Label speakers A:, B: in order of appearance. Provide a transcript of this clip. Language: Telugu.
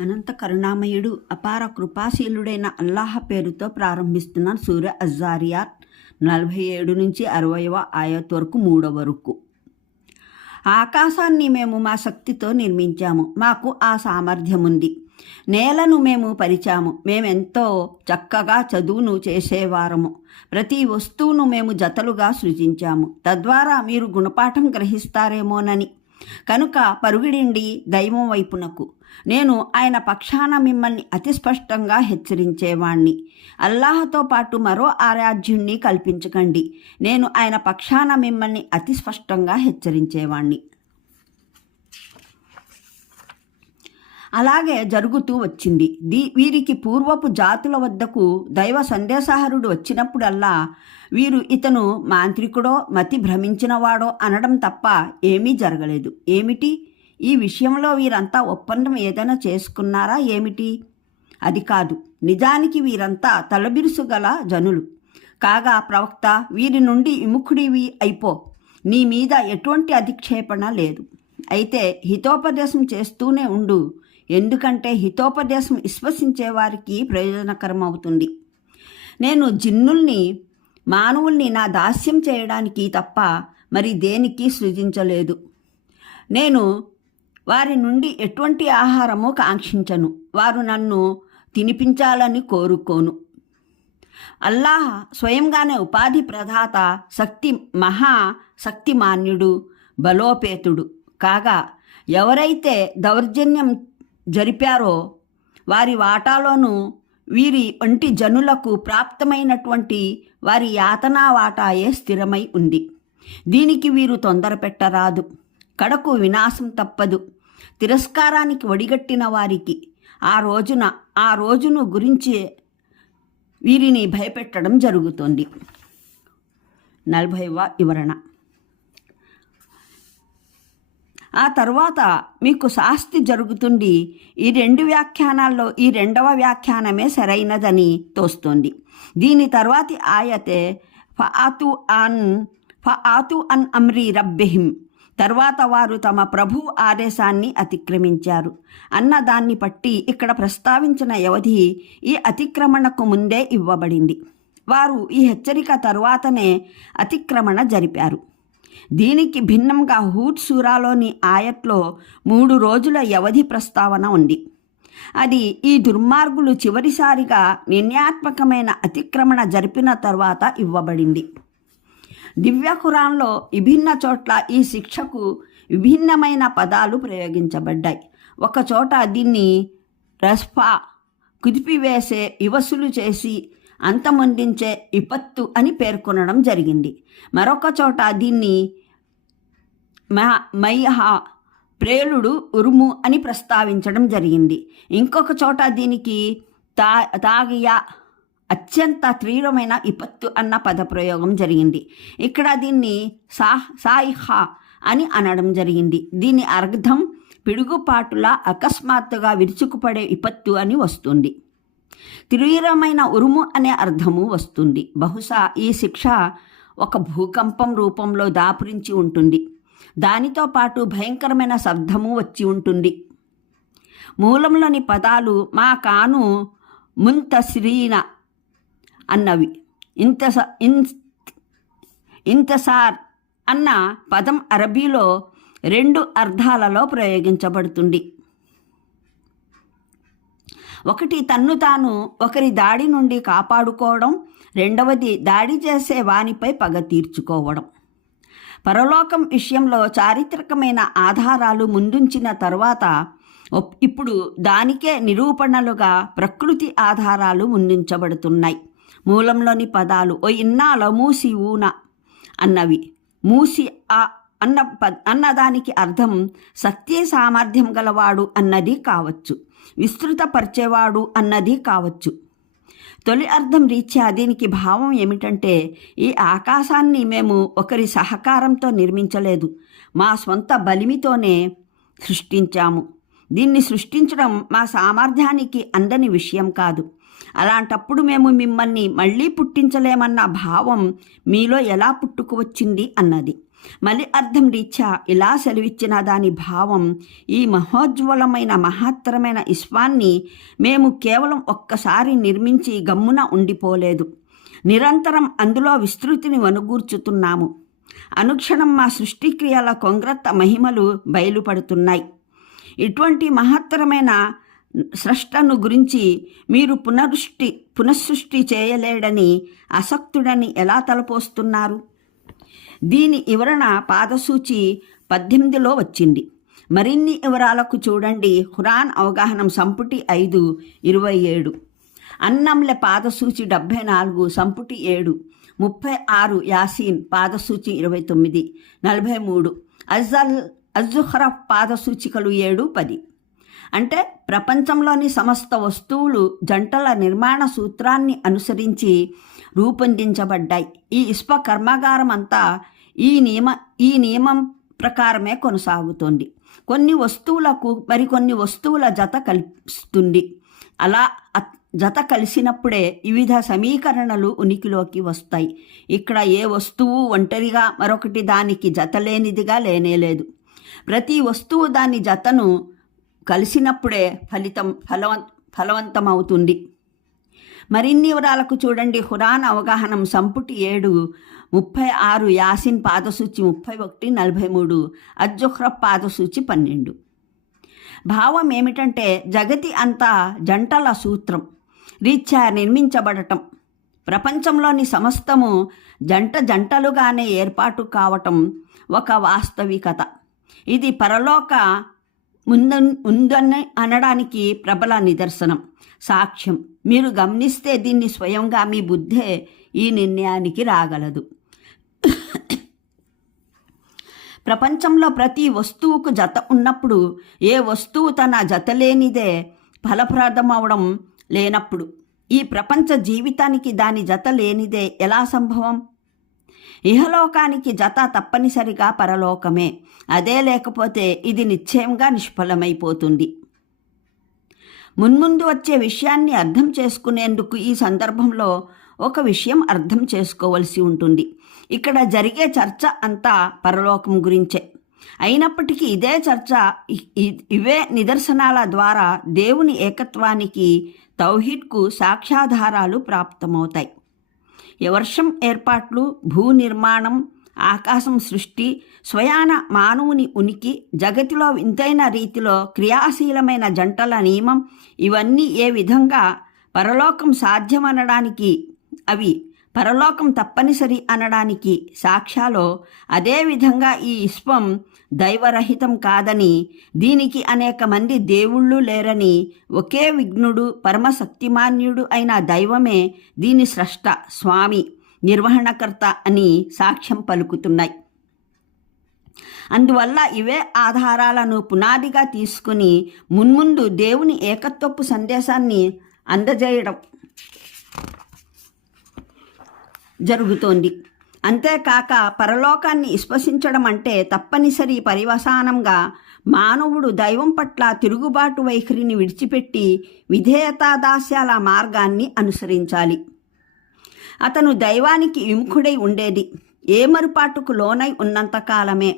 A: అనంత కరుణామయుడు అపార కృపాశీలుడైన అల్లాహ పేరుతో ప్రారంభిస్తున్న సూర్య అజారియాత్ నలభై ఏడు నుంచి అరవైవ ఆయత్ వరకు మూడవ వరకు ఆకాశాన్ని మేము మా శక్తితో నిర్మించాము. మాకు ఆ సామర్థ్యం ఉంది నేలను మేము పరిచాము. మేమెంతో చక్కగా చదువును చేసేవారము. ప్రతి వస్తువును మేము జతలుగా సృజించాము. తద్వారా మీరు గుణపాఠం గ్రహిస్తారేమోనని. కనుక పరుగిడిండి దైవం వైపునకు. నేను ఆయన పక్షాన మిమ్మల్ని అతి స్పష్టంగా హెచ్చరించేవాణ్ణి. అల్లాహతో పాటు మరో ఆరాధ్యుణ్ణి కల్పించకండి. నేను ఆయన పక్షాన మిమ్మల్ని అతి స్పష్టంగా హెచ్చరించేవాణ్ణి. అలాగే జరుగుతూ వచ్చింది. దీ వీరికి పూర్వపు జాతుల వద్దకు దైవ సందేశహరుడు వచ్చినప్పుడల్లా వీరు ఇతను మాంత్రికుడో మతి భ్రమించినవాడో అనడం తప్ప ఏమీ జరగలేదు. ఏమిటి? ఈ విషయంలో వీరంతా ఒప్పందం ఏదైనా చేసుకున్నారా ఏమిటి? అది కాదు. నిజానికి వీరంతా తలబిరుసుగల జనులు. కాగా ప్రవక్త వీరి నుండి విముఖుడివి అయిపో. నీ మీద ఎటువంటి అధిక్షేపణ లేదు. అయితే హితోపదేశం చేస్తూనే ఉండు. ఎందుకంటే హితోపదేశం విశ్వసించే వారికి ప్రయోజనకరం అవుతుంది నేను జిన్నుల్ని మానవుల్ని నా దాస్యం చేయడానికి తప్ప మరి దేనికి సృజించలేదు. నేను వారి నుండి ఎటువంటి ఆహారము కాంక్షించను. వారు నన్ను తినిపించాలని కోరుకోను. అల్లాహ్ స్వయంగానే ఉపాధి ప్రదాత శక్తి మహా శక్తిమాన్యుడు బలోపేతుడు. కాగా ఎవరైతే దౌర్జన్యం జరిపారో వారి వాటాలోనూ వీరి వంటి జనులకు ప్రాప్తమైనటువంటి వారి యాతనా వాటాయే స్థిరమై ఉంది. దీనికి వీరు తొందర పెట్టరాదు కడకు వినాశం తప్పదు. తిరస్కారానికి ఒడిగట్టిన వారికి ఆ రోజున ఆ రోజును గురించి వీరిని భయపెట్టడం జరుగుతుంది. నలభైవ వివరణ. ఆ తర్వాత మీకు శాస్తి జరుగుతుంది ఈ రెండు వ్యాఖ్యానాల్లో ఈ రెండవ వ్యాఖ్యానమే సరైనదని తోస్తోంది. దీని తర్వాతి ఆయతే ఫఆతు అన్ ఫఆతు అన్ అమ్రి రబ్బిహిం. తర్వాత వారు తమ ప్రభు ఆదేశాన్ని అతిక్రమించారు. అన్న దాన్ని బట్టి ఇక్కడ ప్రస్తావించిన వ్యవధి ఈ అతిక్రమణకు ముందే ఇవ్వబడింది. వారు ఈ హెచ్చరిక తరువాతనే అతిక్రమణ జరిపారు. దీనికి భిన్నంగా హూట్ సూరాలోని ఆయట్లో మూడు రోజుల వ్యవధి ప్రస్తావన ఉంది. అది ఈ దుర్మార్గులు చివరిసారిగా నిర్ణయాత్మకమైన అతిక్రమణ జరిపిన తర్వాత ఇవ్వబడింది. దివ్య ఖురాన్లో విభిన్న చోట్ల ఈ శిక్షకు విభిన్నమైన పదాలు ప్రయోగించబడ్డాయి. ఒకచోట దీన్ని రస్ఫా కుదిపివేసే ఇవసులు చేసి అంతమొందించే విపత్తు అని పేర్కొనడం జరిగింది. మరొక చోట దీన్ని మైహా ప్రేలుడు ఉరుము అని ప్రస్తావించడం జరిగింది. ఇంకొక చోట దీనికి తా తాగియా అత్యంత తీవ్రమైన విపత్తు అన్న పదప్రయోగం జరిగింది. ఇక్కడ దీన్ని సా సాయిహా అని అనడం జరిగింది. దీని అర్థం పిడుగుపాటులా అకస్మాత్తుగా విరుచుకుపడే విపత్తు అని వస్తుంది. తీవ్రమైన ఉరుము అనే అర్థము వస్తుంది. బహుశా ఈ శిక్ష ఒక భూకంపం రూపంలో దాపురించి ఉంటుంది. దానితో పాటు భయంకరమైన శబ్దము వచ్చి ఉంటుంది. మూలంలోని పదాలు మా కాను ముంతశ్రీన అన్నవి. ఇంత ఇంతసార్ అన్న పదం అరబీలో రెండు అర్థాలలో ప్రయోగించబడుతుంది. ఒకటి తన్ను తాను ఒకరి దాడి నుండి కాపాడుకోవడం రెండవది దాడి చేసే వానిపై పగ తీర్చుకోవడం. పరలోకం విషయంలో చారిత్రకమైన ఆధారాలు ముందుంచిన తర్వాత ఇప్పుడు దానికే నిరూపణలుగా ప్రకృతి ఆధారాలు ముందుంచబడుతున్నాయి. మూలంలోని పదాలు ఓ ఇన్నాల మూసి ఊన అన్నవి. మూసి ఆ అన్న ప అన్నదానికి అర్థం సత్య సామర్థ్యం గలవాడు అన్నది కావచ్చు. విస్తృతపరిచేవాడు అన్నది కావచ్చు. తొలి అర్థం రీత్యా దీనికి భావం ఏమిటంటే ఈ ఆకాశాన్ని మేము ఒకరి సహకారంతో నిర్మించలేదు. మా స్వంత బలిమితోనే సృష్టించాము. దీన్ని సృష్టించడం మా సామర్థ్యానికి అందని విషయం కాదు. అలాంటప్పుడు మేము మిమ్మల్ని మళ్ళీ పుట్టించలేమన్న భావం మీలో ఎలా పుట్టుకువచ్చింది అన్నది. మలి అర్థం రీత్యా ఇలా సెలవిచ్చిన దాని భావం ఈ మహోజ్వలమైన మహత్తరమైన ఇస్వాన్ని మేము కేవలం ఒక్కసారి నిర్మించి గమ్మున ఉండిపోలేదు. నిరంతరం అందులో విస్తృతిని వనుగూర్చుతున్నాము అనుక్షణం మా సృష్టిక్రియల కొంగ్రత్త మహిమలు బయలుపడుతున్నాయి. ఇటువంటి మహత్తరమైన స్రష్టను గురించి మీరు పునరుష్టి పునఃసృష్టి చేయలేడని అసక్తుడని ఎలా తలపోస్తున్నారు? దీని వివరణ పాదసూచి పద్దెనిమిదిలో వచ్చింది. మరిన్ని వివరాలకు చూడండి. హురాన్ అవగాహనం సంపుటి ఐదు ఇరవై ఏడు. అన్నంలె పాదసూచి డెబ్భై నాలుగు సంపుటి ఏడు. ముప్పై ఆరు యాసీన్ పాదసూచి ఇరవై తొమ్మిది. నలభై మూడు. అజల్ అజుహరఫ్ పాదసూచికలు ఏడు పది. అంటే ప్రపంచంలోని సమస్త వస్తువులు జంటల నిర్మాణ సూత్రాన్ని అనుసరించి రూపొందించబడ్డాయి. ఈ ఇష్ప కర్మాగారం అంతా ఈ నియమ ఈ నియమం ప్రకారమే కొనసాగుతోంది. కొన్ని వస్తువులకు మరికొన్ని వస్తువుల జత కల్పిస్తుంది అలా జత కలిసినప్పుడే వివిధ సమీకరణలు ఉనికిలోకి వస్తాయి. ఇక్కడ ఏ వస్తువు ఒంటరిగా మరొకటి దానికి జత లేనిదిగా లేనేలేదు. ప్రతి వస్తువు దాని జతను కలిసినప్పుడే ఫలితం ఫలవం ఫలవంతమవుతుంది. మరిన్ని వివరాలకు చూడండి. హురాన్ అవగాహనం సంపుటి ఏడు ముప్పై ఆరు యాసిన్ పాదసూచి ముప్పై ఒకటి నలభై మూడు అజ్జుహ్ర పాదసూచి పన్నెండు. భావం ఏమిటంటే జగతి అంతా జంటల సూత్రం. రీత్యా నిర్మించబడటం. ప్రపంచంలోని సమస్తము జంట జంటలుగానే ఏర్పాటు కావటం ఒక వాస్తవికత. ఇది పరలోక ముంద ఉందని అనడానికి ప్రబల నిదర్శనం సాక్ష్యం. మీరు గమనిస్తే దీన్ని స్వయంగా మీ బుద్ధే ఈ నిర్ణయానికి రాగలదు. ప్రపంచంలో ప్రతి వస్తువుకు జత ఉన్నప్పుడు ఏ వస్తువు తన జత లేనిదే ఫలప్రదమవడం లేనప్పుడు ఈ ప్రపంచ జీవితానికి దాని జత లేనిదే ఎలా సంభవం? ఇహలోకానికి జత తప్పనిసరిగా పరలోకమే. అదే లేకపోతే ఇది నిశ్చయంగా నిష్ఫలమైపోతుంది. మున్ముందు వచ్చే విషయాన్ని అర్థం చేసుకునేందుకు ఈ సందర్భంలో ఒక విషయం అర్థం చేసుకోవలసి ఉంటుంది. ఇక్కడ జరిగే చర్చ అంతా పరలోకం గురించే. అయినప్పటికీ ఇదే చర్చ ఇ- ఇవే నిదర్శనాల ద్వారా దేవుని ఏకత్వానికి తౌహీద్కు సాక్ష్యాధారాలు ప్రాప్తమవుతాయి. వర్షం ఏర్పాట్లు భూ నిర్మాణం ఆకాశం సృష్టి స్వయాన మానవుని ఉనికి జగతిలో వింతైన రీతిలో క్రియాశీలమైన జంటల నియమం ఇవన్నీ ఏ విధంగా పరలోకం సాధ్యమనడానికి అవి పరలోకం తప్పనిసరి అనడానికి సాక్ష్యాలో అదేవిధంగా ఈ విశ్వం దైవరహితం కాదని దీనికి అనేక మంది దేవుళ్ళు లేరని ఒకే విఘ్నుడు పరమశక్తిమాన్యుడు అయిన దైవమే దీని స్రష్ట స్వామి నిర్వహణకర్త అని సాక్ష్యం పలుకుతున్నాయి. అందువల్ల ఇవే ఆధారాలను పునాదిగా తీసుకుని మున్ముందు దేవుని ఏకత్వపు సందేశాన్ని అందజేయడం జరుగుతోంది. అంతేకాక పరలోకాన్ని విశ్వసించడం అంటే తప్పనిసరి పరివసానంగా మానవుడు దైవం పట్ల తిరుగుబాటు వైఖరిని విడిచిపెట్టి విధేయతాదాస్యాల మార్గాన్ని అనుసరించాలి. అతను దైవానికి విముఖుడై ఉండేది. ఏ మరుపాటుకు లోనై ఉన్నంతకాలమే